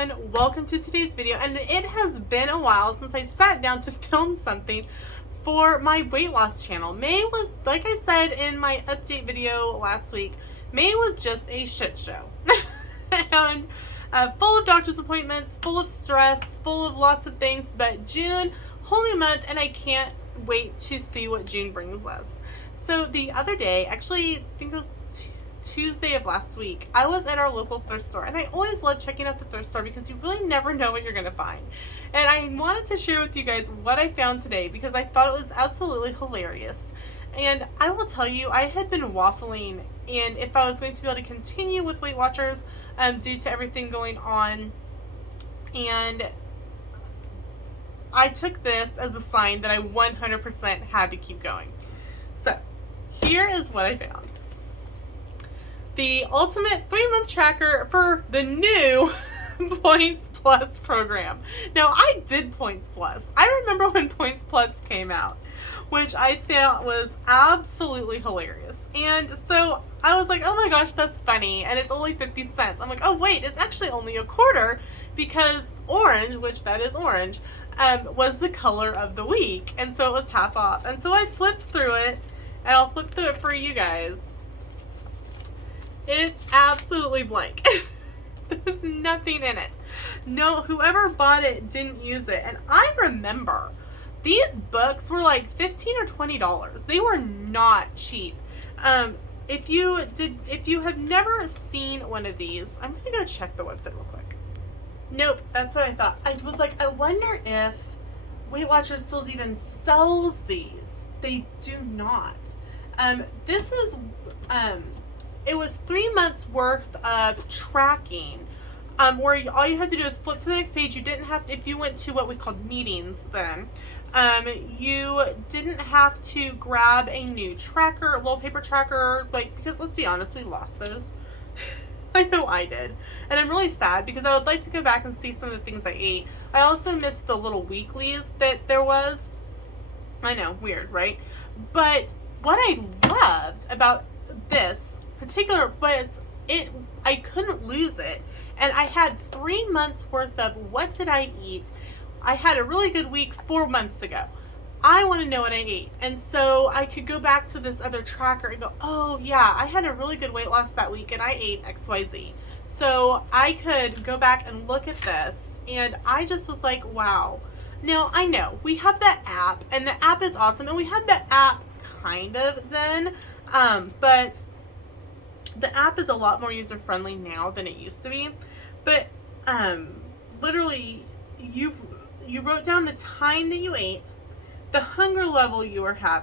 everyone, welcome to today's video. And it has been a while since I've sat down to film something for my weight loss channel. May was, like I said in my update video last week, May was just a shit show. And full of doctor's appointments, full of stress, full of lots of things. But June, whole new month, and I can't wait to see what June brings us. So the other day, actually I think it was Tuesday of last week, I was at our local thrift store, and I always love checking out the thrift store because you really never know what you're gonna find. And I wanted to share with you guys what I found today because I thought it was absolutely hilarious. And I will tell you, I had been waffling and if I was going to be able to continue with Weight Watchers due to everything going on, and I took this as a sign that I 100% had to keep going. So here is what I found. The ultimate 3-month tracker for the new Points Plus program. Now, I did Points Plus. I remember when Points Plus came out, which I thought was absolutely hilarious. And so I was like, oh my gosh, that's funny. And it's only 50 cents. I'm like, oh wait, it's actually only a quarter because orange, which that is orange, was the color of the week. And so it was half off. And so I flipped through it, and I'll flip through it for you guys. It's absolutely blank. There's nothing in it. No, whoever bought it didn't use it. And I remember these books were like $15 or $20. They were not cheap. If you have never seen one of these, I'm gonna go check the website real quick. Nope, that's what I thought. I was like, I wonder if Weight Watchers still even sells these. They do not. This is it was 3 months worth of tracking, where all you had to do is flip to the next page. You didn't have to, if you went to what we called meetings then, you didn't have to grab a new tracker, a little paper tracker, like, because let's be honest, we lost those. I know I did. And I'm really sad because I would like to go back and see some of the things I ate. I also missed the little weeklies that there was. I know, weird, right? But what I loved about this particular was I couldn't lose it, and I had 3 months worth of what did I eat. I had a really good week 4 months ago. I want to know what I ate, and so I could go back to this other tracker and go, oh yeah, I had a really good weight loss that week and I ate XYZ. So I could go back and look at this, and I just was like, wow. Now I know we have that app, and the app is awesome, and we had that app kind of then, but the app is a lot more user-friendly now than it used to be. But literally you wrote down the time that you ate, the hunger level you had,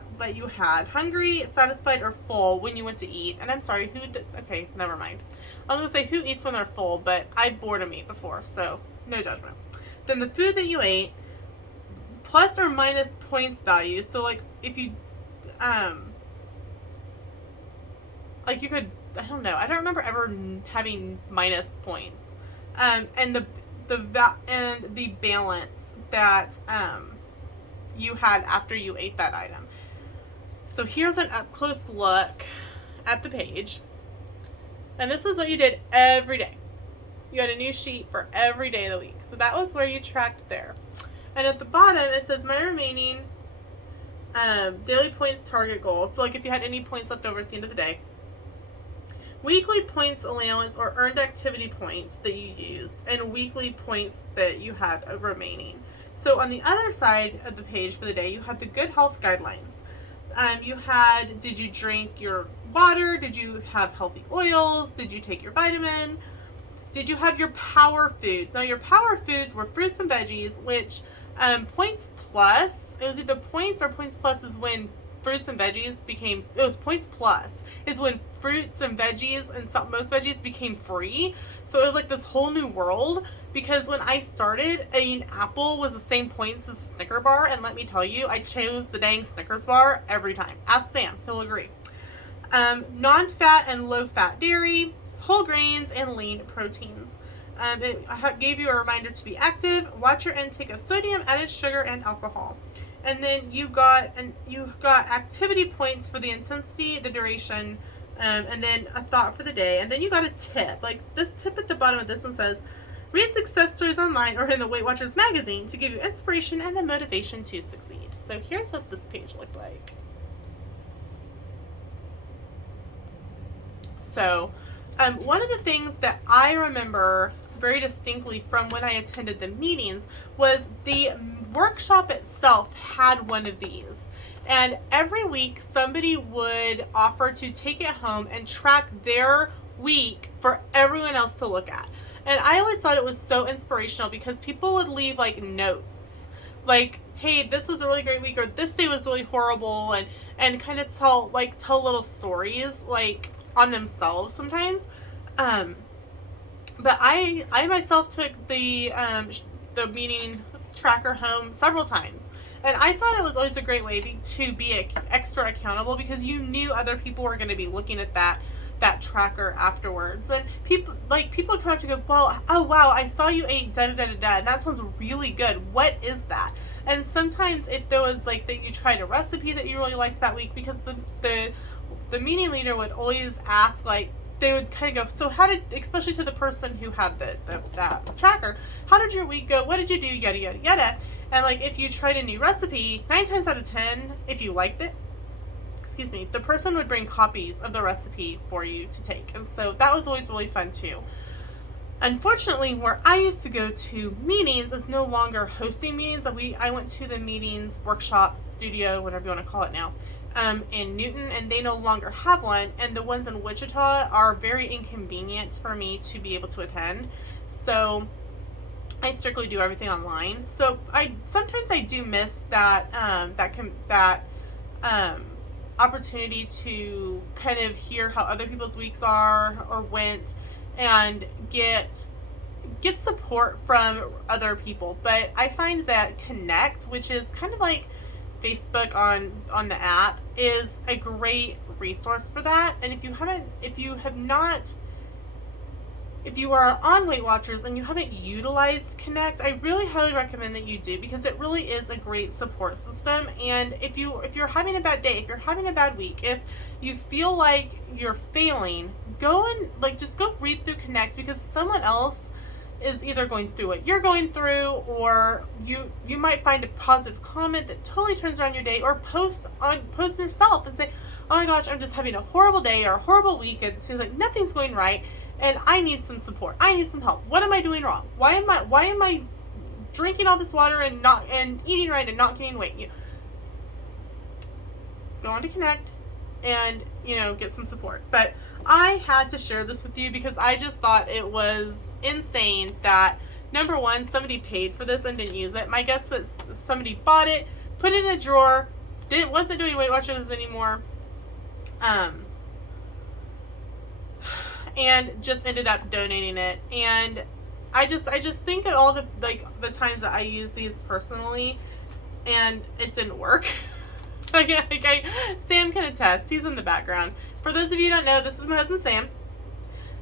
hungry, satisfied, or full when you went to eat. And I'm sorry, okay, never mind. I was gonna say who eats when they're full, but I boredom ate before, so no judgment. Then the food that you ate, plus or minus points value. So like if you like you could, I don't know, I don't remember ever having minus points. And the balance that you had after you ate that item. So here's an up close look at the page. And this was what you did every day. You had a new sheet for every day of the week. So that was where you tracked there. And at the bottom it says my remaining daily points target goal. So like if you had any points left over at the end of the day. Weekly points allowance or earned activity points that you used, and weekly points that you had remaining. So on the other side of the page for the day, you had the good health guidelines. You had, did you drink your water? Did you have healthy oils? Did you take your vitamin? Did you have your power foods? Now your power foods were fruits and veggies, which Points Plus, it was either points or Points Plus is when fruits and veggies became, it was Points Plus is when fruits and veggies and most veggies became free. So it was like this whole new world, because when I started, an apple was the same points as a Snicker bar, and let me tell you, I chose the dang Snickers bar every time. Ask Sam, he'll agree. Non-fat and low-fat dairy, whole grains, and lean proteins. It gave you a reminder to be active, watch your intake of sodium, added sugar, and alcohol. And then you got activity points for the intensity, the duration, and then a thought for the day. And then you got a tip. Like this tip at the bottom of this one says, Read success stories online or in the Weight Watchers magazine to give you inspiration and the motivation to succeed. So here's what this page looked like. So one of the things that I remember very distinctly from when I attended the meetings was the workshop itself had one of these. And every week somebody would offer to take it home and track their week for everyone else to look at. And I always thought it was so inspirational because people would leave like notes, like, hey, this was a really great week, or this day was really horrible, and kind of tell little stories like on themselves sometimes. But I myself took the meeting tracker home several times. And I thought it was always a great way to be extra accountable because you knew other people were going to be looking at that tracker afterwards. And people come up to go, well, oh wow, I saw you ate da da da da da, and that sounds really good. What is that? And sometimes if there was like that you tried a recipe that you really liked that week, because the meeting leader would always ask, like, they would kind of go, so how did, especially to the person who had that tracker, how did your week go? What did you do? Yada yada yada. And like if you tried a new recipe, 9 times out of 10, if you liked it, the person would bring copies of the recipe for you to take. And so that was always really fun too. Unfortunately, where I used to go to meetings is no longer hosting meetings. I went to the meetings, workshops, studio, whatever you want to call it now, in Newton, and they no longer have one. And the ones in Wichita are very inconvenient for me to be able to attend. So I strictly do everything online. So sometimes I do miss that opportunity to kind of hear how other people's weeks are or went, and get support from other people. But I find that Connect, which is kind of like Facebook on the app, is a great resource for that. And if you are on Weight Watchers and you haven't utilized Connect, I really highly recommend that you do, because it really is a great support system. And if you're having a bad day, if you're having a bad week, if you feel like you're failing, go and just go read through Connect, because someone else is either going through what you're going through, or you might find a positive comment that totally turns around your day, or post yourself and say, oh my gosh, I'm just having a horrible day or a horrible week, and it seems like nothing's going right, and I need some support. I need some help. What am I doing wrong? Why am I drinking all this water and eating right and not gaining weight? Go on to Connect and get some support. But I had to share this with you because I just thought it was insane that, number one, somebody paid for this and didn't use it. My guess that somebody bought it, put it in a drawer, wasn't doing Weight Watchers anymore, and just ended up donating it. And I just think of all the times that I use these personally and it didn't work. Sam can attest. He's in the background. For those of you who don't know, this is my husband Sam,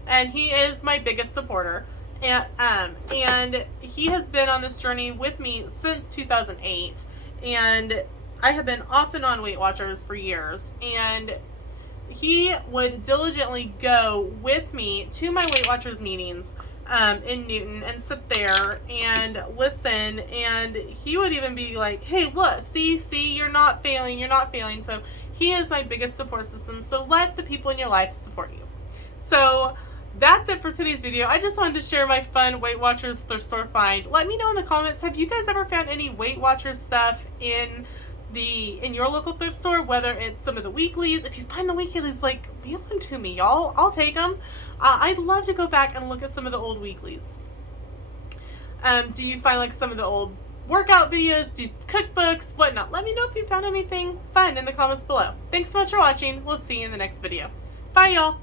and he is my biggest supporter. And he has been on this journey with me since 2008, and I have been off and on Weight Watchers for years. And he would diligently go with me to my Weight Watchers meetings in Newton and sit there and listen, and he would even be like, hey, look, see, you're not failing. So he is my biggest support system. So let the people in your life support you. So that's it for today's video. I just wanted to share my fun Weight Watchers thrift store find. Let me know in the comments, have you guys ever found any Weight Watchers stuff in your local thrift store, whether it's some of the weeklies? If you find the weeklies, mail them to me, y'all. I'll take them. I'd love to go back and look at some of the old weeklies. Do you find some of the old workout videos, cookbooks, whatnot? Let me know if you found anything fun in the comments below. Thanks so much for watching. We'll see you in the next video. Bye, y'all.